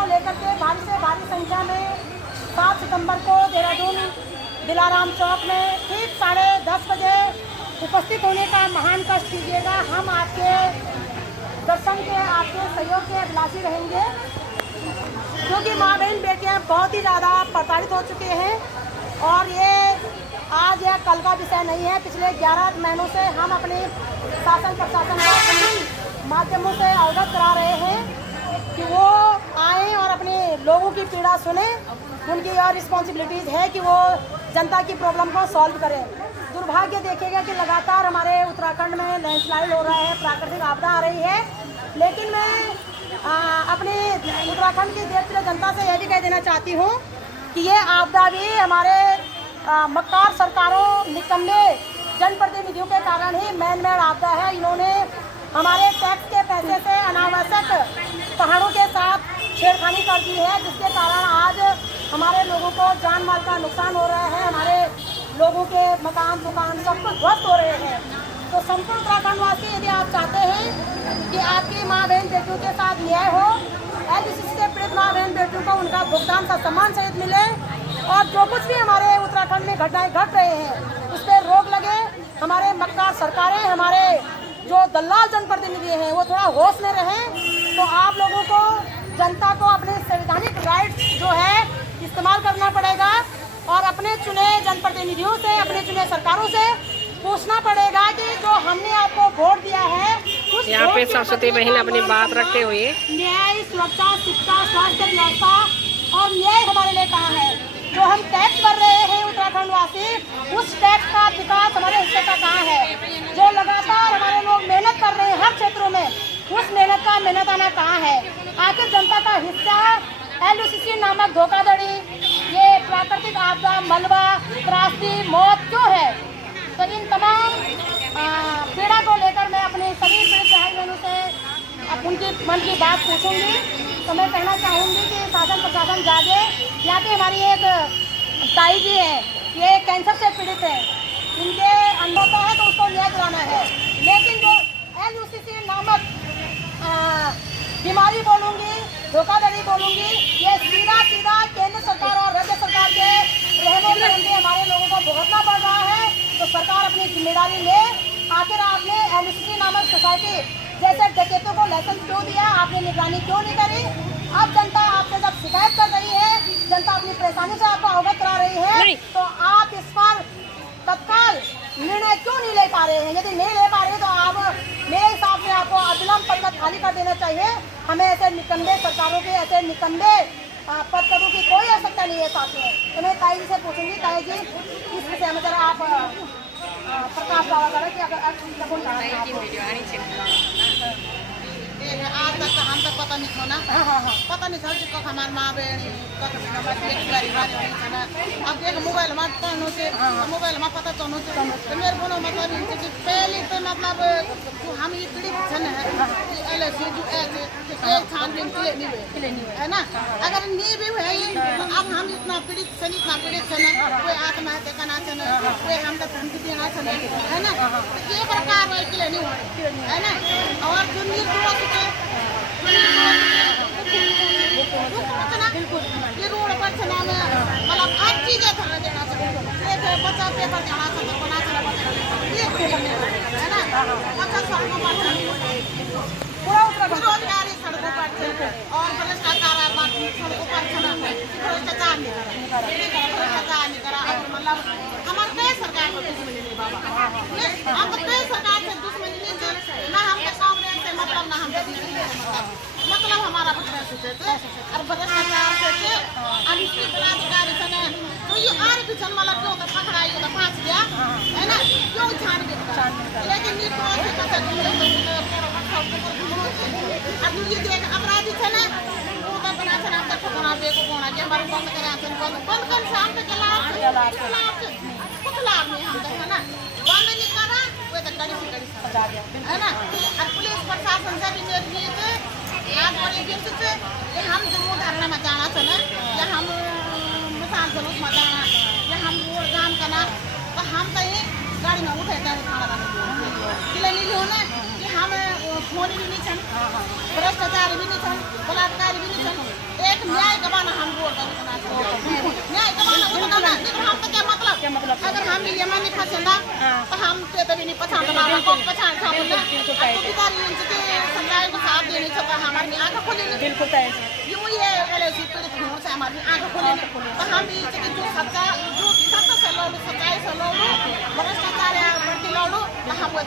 को लेकर के भारी से भारी संख्या में 7 सितंबर को देहरादून दिलाराम चौक में ठीक 10:30 बजे उपस्थित होने का महान कष्ट कीजिएगा। हम आपके दर्शन के, आपके सहयोग के अभिलाषी रहेंगे, क्योंकि माँ बहन बेटियाँ बहुत ही ज़्यादा प्रताड़ित हो चुके हैं और ये आज या कल का विषय नहीं है। पिछले 11 महीनों से हम अपने शासन प्रशासन के माध्यमों से अवगत करा रहे हैं कि वो आएँ और अपने लोगों की पीड़ा सुने। उनकी और रिस्पॉन्सिबिलिटीज़ है कि वो जनता की प्रॉब्लम को सॉल्व करें। दुर्भाग्य देखेगा कि लगातार हमारे उत्तराखंड में लैंडस्लाइड हो रहा है, प्राकृतिक आपदा आ रही है, लेकिन मैं अपने उत्तराखंड की देश जनता से यह भी कह देना चाहती हूँ कि ये आपदा भी हमारे मक्कार सरकारों, निकम्मे जनप्रतिनिधियों के कारण ही मैन मेड आपदा है। इन्होंने हमारे टैक्स के पैसे से अनावश्यक पहाड़ों के साथ छेड़खानी कर दी है, जिसके कारण आज हमारे लोगों को जान माल का नुकसान हो रहा है। हमारे लोगों के मकान दुकान सब कुछ ध्वस्त हो रहे हैं। तो संपूर्ण उत्तराखंड वासी, यदि आप चाहते हैं कि आपकी माँ बहन बेटियों के साथ न्याय हो, LUCC से पीड़ित माँ बहन बेटियों को उनका भुगतान का सम्मान सहित मिले और जो कुछ भी हमारे उत्तराखंड में घटनाएं घट रहे हैं उस पर रोक लगे, हमारे मक्कार सरकारें, हमारे जो दलाल जनप्रतिनिधि हैं वो थोड़ा होश में रहें, तो आप लोगों को, जनता को अपने संवैधानिक राइट्स जो है इस्तेमाल करना पड़ेगा और अपने चुने जनप्रतिनिधियों से, अपने चुने सरकारों से पूछना पड़ेगा कि जो हमने आपको वोट दिया है उस यहाँ पे सरस्वती बहन अपनी बात रखते हुए न्याय, सुरक्षा, शिक्षा, स्वास्थ्य व्यवस्था और न्याय हमारे लिए कहाँ है। जो हम टैक्स भर रहे हैं उत्तराखंड वासी, उस टैक्स का विकास हमारे हिस्से का कहाँ है। जो लगातार हमारे लोग मेहनत कर रहे हैं हर क्षेत्रों में, उस मेहनत का मेहनत आना कहाँ है। आखिर जनता का हिस्सा LUCC नामक धोखाधड़ी, ये प्राकृतिक आपदा, मलबा, त्रासदी, मौत क्यों है। तो इन तमाम पीड़ा को लेकर मैं अपने सभी पीड़ित भाई बहनों से उनकी मन की बात पूछूंगी। तो मैं कहना चाहूँगी कि शासन प्रशासन जागे। यहाँ पे हमारी एक ताई जी है, ये कैंसर से पीड़ित है, इनके अनुभव है तो उसको न्याय दिलाना है, लेकिन जो LUCC नामक बीमारी बोलूँगी, धोखाधड़ी बोलूँगी, ये सीधा केंद्र सरकार और राज्य सरकार के रहने के हमारे लोगों को भुगतना पड़ रहा है। तो सरकार अपनी जिम्मेदारी ले। आखिर आपने LUCC नामक सोसाइटी जैसे डकैतों को लाइसेंस क्यों दिया, आपने निगरानी क्यों नहीं करी। अब जनता आपसे जब शिकायत कर रही है, जनता अपनी परेशानी से आपको अवगत करा रही है, तो आप इस पर तत्काल निर्णय क्यों नहीं ले पा रहे हैं। यदि नहीं ले पा रहे तो आप, मेरे हिसाब से आपको अविलंब पद खाली कर देना चाहिए। हमें ऐसे निकम्मे सरकारों के, ऐसे निकम्मे पद पदों की कोई आवश्यकता नहीं है साथ में। तो मैं ताई जी से पूछूंगी, ताई जी इस विषय में जरा आप प्रकाश डाला करें कि अगर आज तक हम तक पता नहीं था ना। पता नहीं था कि हमारे माँ बहन अब एक मोबाइल में पढ़ने से, मोबाइल में पता चलने से तो मेरे को मतलब कि पहले तो मतलब हम ये पीड़ित है LUCC जो ऐसे छानबीन के लिए नहीं है ना। अगर नहीं भी है तो अब हम इतना पीड़ित से ना, कोई आत्महत्या करना चाहिए, कोई हम तक धमकी देना चाहिए, है ना। तो ये प्रकार के लिए नहीं हो, है ना। और जो निर्दोष ये रोड पर चला में मतलब हर चीजें थाना देना चाहिए, बच्चा पेपर जाना चाहिए, बना चाहिए, है ना। बच्चा सड़कों पर पूरा बेरोजगारी सड़कों पर और भ्रष्टाचार सड़कों पर चला, भ्रष्टाचार नहीं करा और मतलब हमारे कई सरकार को दुश्मनी नहीं बाबा, हम तो कई सरकार से दुश्मनी नहीं, ना हम कांग्रेस से मतलब, ना हम मतलब हमारा और भ्रष्टाचार से अनुचित बलात्कारी से ना। तो ये आर भी जन्म लग क्यों पकड़ाई तो फांस गया, है ना, क्यों छानबीन, लेकिन अब ये देख अपराधी थे ना वो तो बना से नाम तक बना बेको कोना के हमारे बंद करा सन बंद कर शाम तक लाभ कुछ लाभ नहीं हम है ना। बंद नहीं करा वो तो कड़ी से कड़ी सजा गया, है ना। और पुलिस प्रशासन से भी मेरी आज बड़ी गिनती से ये हम जम्मू धरना मचाना था ना, या हम मिसाल जुलूस मचाना, या हम रोड जाम करना, तो हम कहीं गाड़ी में उठे जाए खाना किले नहीं होना कि हम फोन भी नहीं छन, भ्रष्टाचार भी नहीं छन, बलात्कार भी नहीं छन, एक एक न्याय का बाना हम वोट करना चाहते हैं। न्याय का बाना वो ना देखो हम तो क्या मतलब अगर हम ये मन नहीं पसंदा तो हम तो तभी नहीं पसंद ना को पहचान था बोला तो बिचारी इनके सरकार को साथ देने चाहिए हमारी आंख खोले बिल्कुल तय यूं ये एलएसी पीड़ित होने से हमारी आंख खोले तो हम ये जो सच्चा जो सत्य से लोग सच्चाई से लोग भ्रष्टाचार या बढ़ती लोग तो हम वो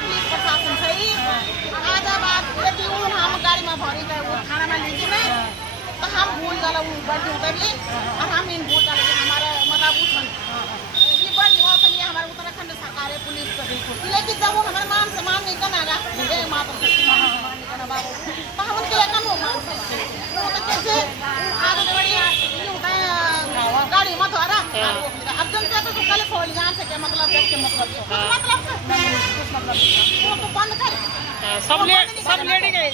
पुलिस प्रशासन से ही आज बात यदि हम गाड़ी में भरी गए वो थाना में लीजिए ना तो हम भूल गए वो बढ़ी उतरिए और हम इन भूल गए हमारे मतलब ये बढ़ी हुआ ये हमारे उत्तराखंड सरकार है पुलिस लेकिन जब वो हमारे मान सम्मान नहीं करना ये मात्र बाबू तो हम उनके लिए कम होगा तो कैसे आगे बढ़िया गाड़ी मत आ रहा अब जनता तो कल खोल यहाँ से क्या मतलब वो तो बंद कर सब लेडी गए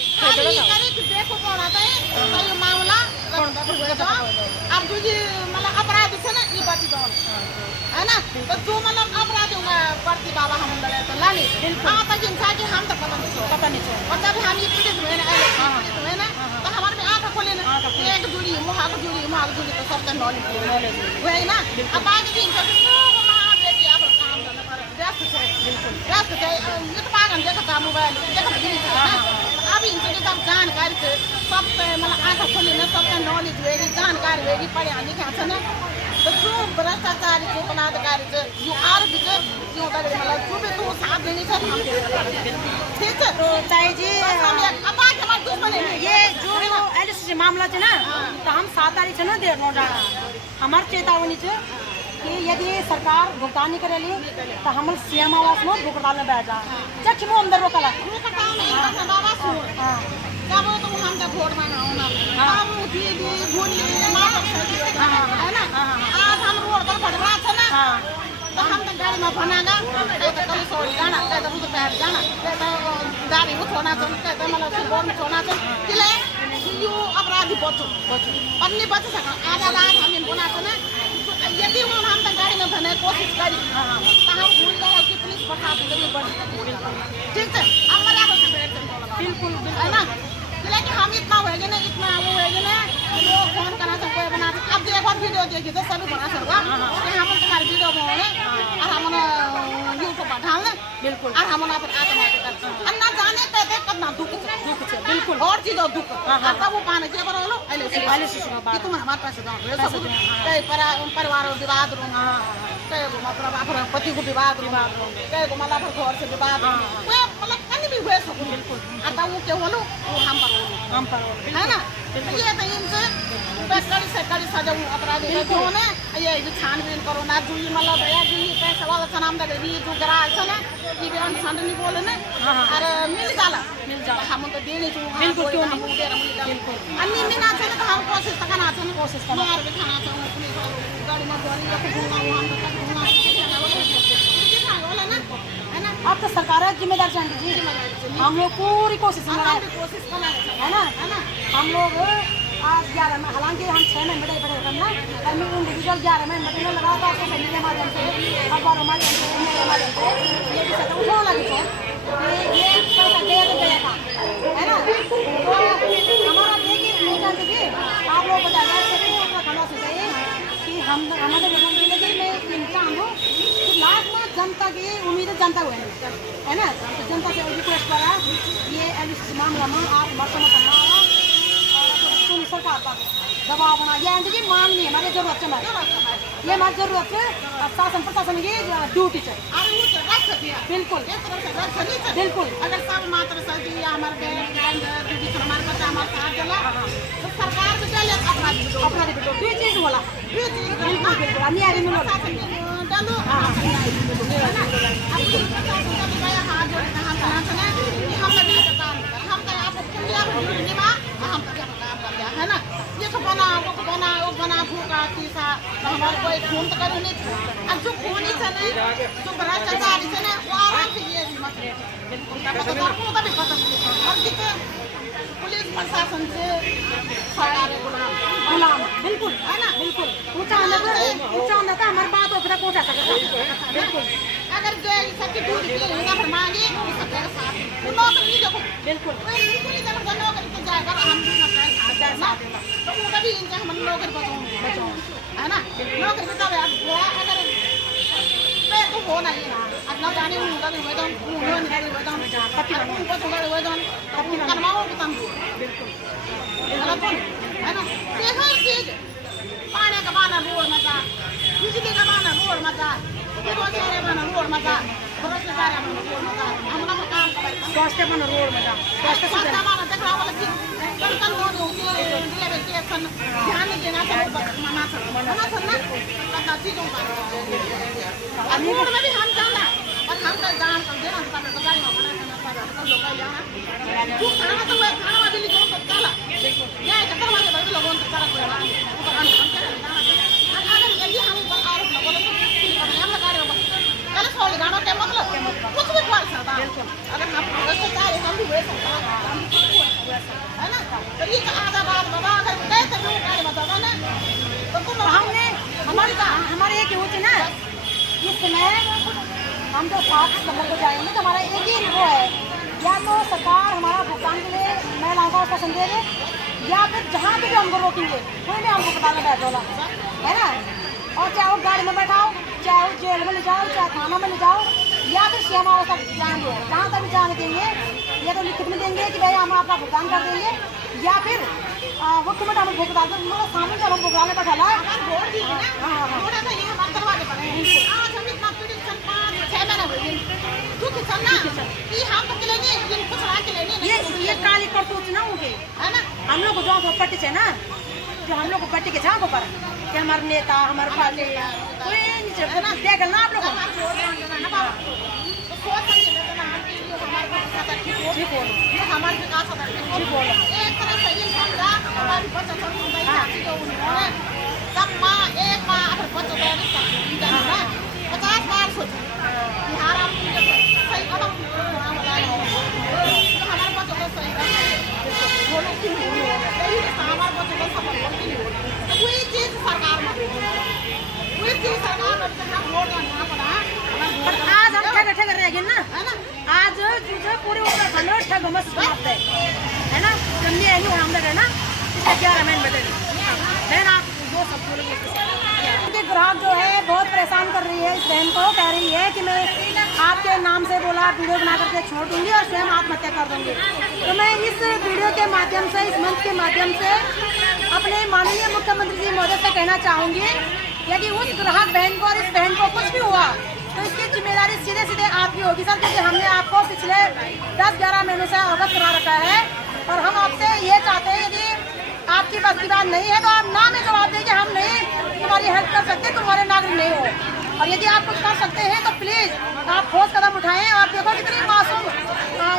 देखो कौन आता है तो ये मामला अब जो ये मतलब अपराध से ना ये बात है ना तो जो मतलब अपराध होगा बढ़ती बाबा हम लड़े तो लानी हाँ तक इंसान की हम तो पता नहीं और जब हम ये पीड़ित हुए ना तो हमारे में आँख खोले ना एक जुड़ी मुँह जुड़ी तो सबका नॉलेज वही ना अब बाकी दिन सब बेटी आप काम व्यस्त है ये तो पागल देखा मोबाइल देखा अब इनसे जब जानकारी से सब मतलब आँख खोले ना सबका नॉलेज होगी जानकारी होगी पढ़े लिखे अच्छा ना तो जो भ्रष्टाचारी जो बलात्कारी से जो आरोपी से जो मतलब जो भी तो साथ देने से हम ठीक है तो ताई जी अब आज हमारे दुश्मन है ये जो एलएसी मामला है ना तो हम 7 तारीख से ना देर नो जाना हमार चेतावनी है कि यदि सरकार भुगतान नहीं करेली तो हम सीएम आवास में भुगतान में बैठ जा जब वो अंदर रोकला बाबा सुन जब तो हम जब वोट मांगा हम भूल है ना आज हम रोड पर पड़ रहा था ना तो हम तो गाड़ी में बनागा तो कल सोड़ी जाना तो उधर बैठ जाना तो गाड़ी में छोड़ना तो मतलब रोड में छोड़ना तो किले यो अपराधी बचो अपनी बच सका आज रात हम इन बना तो ना यदि हम तो गाड़ी में बने कोशिश करी तो हम भूल गए कि पुलिस प्रशासन के लिए बड़ी ठीक है अब मर्यादा से बैठ बिल्कुल है ना लेकिन हम इतना होएंगे ना इतना वो होएंगे ना लोग फोन करना सब कोई बना अब देखो वीडियो देखिए तो सभी बना सकता कि हम तुम्हारी वीडियो बनाने और हम यूट्यूब पर डालने बिल्कुल और हम फिर ऑटोमेटिक अन्ना जाने कहते कब ना दुख बिल्कुल और चीज़ दुख तब वो पाने के बरो लो कि तुम हमारे पास गाँव कई परिवार विवाद रो कई मतलब अपने पति को विवाद रो कई को मतलब घर से विवाद मतलब कहीं भी हुए सब बिल्कुल आता वो क्या बोलो वो हम पर है ना ये तो इनसे कड़ी सजा अपराधी जो ने ये छानबीन करो ना जो मतलब भैया जो पैसा वाला था नाम दे जो ग्राहक है ना ये भी अनसंड नहीं बोले ना और मिल जाला हम तो देने जो बिल्कुल क्यों नहीं बिल्कुल अन्य में ना चले तो हम कोशिश करना चाहिए कोशिश करना मार के खाना चाहिए पुलिस गाड़ी में बोली रख दूंगा वो हम तो बोला ना है ना अब तो सरकार है जिम्मेदार जान जी हम लोग पूरी कोशिश करना है ना हम लोग आज 11 में हालांकि हम 6 महीने बड़े करना और मैं इंडिविजुअल 11 महीने में लगा था आपको सही के माध्यम से अखबारों माध्यम से मेरे माध्यम से ये भी सत्य उठाने लगी तो ये पैसा दे गया था है ना तो हमारा देखिए नहीं जानते कि आप लोग बताया सभी उत्तराखंड से चाहिए कि हम हमारे जिंदगी में इंसान हो कि लास्ट में जनता की उम्मीद जनता को है ना तो जनता से रिक्वेस्ट करा ये एलएसी मामला में आप वर्षों में करना होगा और सरकार का दबाव बना ये जी मांग नहीं हमारी जरूरत है ये हमारी जरूरत है शासन प्रशासन की ड्यूटी है बिल्कुल बिल्कुल अगर सब मात्र सजी हमारे हमारे बच्चा हमारे साथ चला तो सरकार भी चले अपराधी भी दो चीज बोला बिल्कुल बिल्कुल अन्याय भी मिलो डालो हाथ जोड़े हम है ना ये तो बना वो बना भूखा तीसा हमारे कोई खून तो करो नहीं अब जो खून ही से ना जो भ्रष्टाचार से ना वो आराम से ये बिल्कुल का भी पता और कितने पुलिस प्रशासन से सरकार गुलाम बिल्कुल है ना बिल्कुल ऊंचा आना था हमारी बात हो फिर पहुंचा सकता बिल्कुल अगर जो सबकी दूध की ना फिर मांगे सबके साथ वो नौकरी नहीं देखो बिल्कुल बिल्कुल नहीं देखो नौकरी तो जाएगा तो हम भी अपने साथ ना तो वो कभी इनके हम नौकरी बचाओ है ना नौकरी बचाओ यार अगर मैं तो हो नहीं ना अब ना जाने हूँ तो हुए तो हूँ नहीं हुए तो हम उनको तो हुए तो हम करवाओ तो हम बिल्कुल है ना देखो चीज पानी का बाना रोड में जा बिजली का बाना रोड में जा स्वास्थ्य बन रोड में जा स्वास्थ्य ध्यान देना मना चीजों का रोड में भी हम जाना और हम तो जान कर देना तो गाड़ी में बना लोग खाना तो खाना दिल्ली को चला ये कतर वाले बड़े लोगों को चला कोई अगर यदि हम पर आरोप लगो तो हम लगा रहे हो कल सोल गाना के मतलब कुछ भी बोल सकता अगर हम भ्रष्टाचार हम भी हुए सकता है ना तो ये आधा बात बाबा अगर गए तो लोग गाड़ी बताओ ना तो तुम हमने हमारे एक यूथ ना इस समय हम जो 7 सितंबर को जाएंगे तो हमारा एक ही वो है या तो सरकार हमारा भुगतान के लिए महिलाओं का उसका संदेह है या फिर जहाँ भी हमको रोकेंगे कोई भी हमको पता नहीं बैठोला है ना और चाहे वो गाड़ी में बैठाओ चाहे वो जेल में ले जाओ चाहे थाना में ले जाओ या फिर सीएम तक जान दो जहाँ तक भी जाने देंगे या तो लिखित में देंगे कि भाई हम आपका भुगतान कर देंगे या फिर हुकूमत हमें भुगतान कर मतलब सामने जब हम भुगतान बैठा ला ये काली करतूत ना होंगे है ना हम लोग को जो पट्टी है ना जो हम लोग को पट्टी के झाँकों पर कि हमारे नेता हमारे पार्टी कोई नीचे देख ना आप लोग हमारे विकास एक तरह से हमारी बचत सब माँ एक माँ अगर बचत 50 बार सोच बिहार सही कदम हमारे बचत सही हमारे बचत सफल कोई चीज सरकार में कोई चीज सरकार में वोट देना पड़ा पर आज हम ठग ठग रह गए ना है ना आज जो पूरे उत्तराखंड में ठग मत समाप्त है ना जब ये नहीं हम लगे ना इसका 11 महीने बदलेगी है ना दो सब बोलेंगे ग्राहक जो है बहुत परेशान कर रही है इस बहन को कह रही है कि मैं आपके नाम से बोला वीडियो बना करके छोड़ दूंगी और स्वयं आत्महत्या कर दूंगी तो मैं इस वीडियो के माध्यम से इस मंच के माध्यम से अपने माननीय मुख्यमंत्री जी महोदय से कहना चाहूँगी यदि उस ग्राहक बहन को और इस बहन को कुछ भी हुआ तो इसकी जिम्मेदारी सीधे सीधे आपकी होगी सर क्योंकि हमने आपको पिछले 10-11 महीनों से अवगत करा रखा है और हम आपसे ये चाहते हैं यदि आपकी बस की बात नहीं है तो आप ना में जवाब दें कि हम नहीं तुम्हारी हेल्प कर सकते तुम्हारे नागरिक नहीं हो और यदि आप कुछ कर सकते हैं तो प्लीज़ आप ठोस कदम उठाएं और देखो कितने मासूम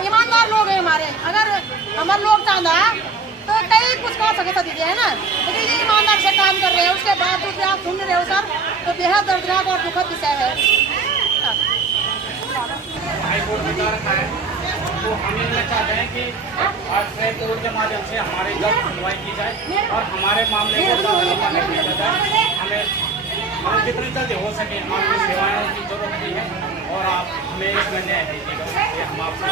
ईमानदार लोग हैं हमारे अगर हमारे लोग चांदा तो कई कुछ कर सके तो दीजिए है ना लेकिन ये ईमानदार से काम कर रहे हैं उसके बावजूद भी आप सुन रहे हो सर तो बेहद दर्दनाक और दुखद विषय है हाईकोर्ट बता रखा है तो हम ये चाहते हैं कि आज ट्रैक कोर्ट के माध्यम से हमारे जल्द सुनवाई की जाए और हमारे मामले को समाधान किया जाए हमें जितनी जल्दी हो सके आपकी सेवाओं की जरूरत भी है और आप हमें इसमें न्याय दीजिएगा ये हम आपसे